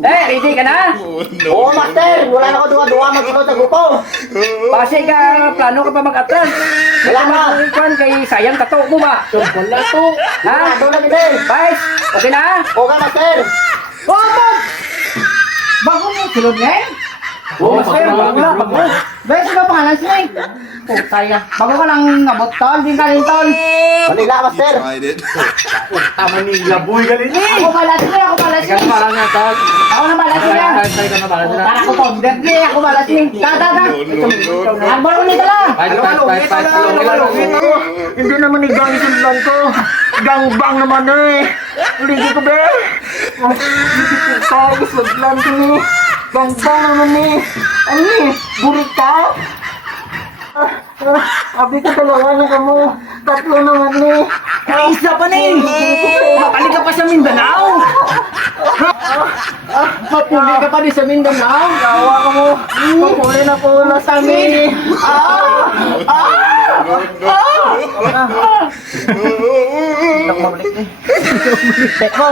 Ready ka na? Oo, master. Wala na ako duwa-duwa magsunod sa grupo. Kasi ka, plano ka pa mag-atras. Wala na. Kwan kay sayang kato mo ba? Wala to. Ha? Doon na, Miguel. Vice, okay na? Okay, master. Bago mo sulod na eh. Oo, master, bago na, bago. Beses ka pangalan siya eh. Putay ka. Bago ka lang nabot tol, din ka rin tol. Manila, master. Tried it. Tama ni Laboy galing ni. Ako balas niya, ako balas niya. Parang nga tol. Ako na balas niya. Tayo ka na ba? Para ko founder niya, ako balas niya. Da. Harbor ulit ka lang. Hindi naman ni gang sundan ko. Gangbang naman eh. Ligi ko be. Tayo sundan ko ni. Gangbang naman eh. Ano eh? Burik ka? Abi ko talaga na kamo. Tatlo naman eh. Isa pa ni. Mapalik ka pa sa Mindanao. Mapuli ka pa din sa Mindanao. Gawa ko mo. Papuli na po na sa amin. Teko,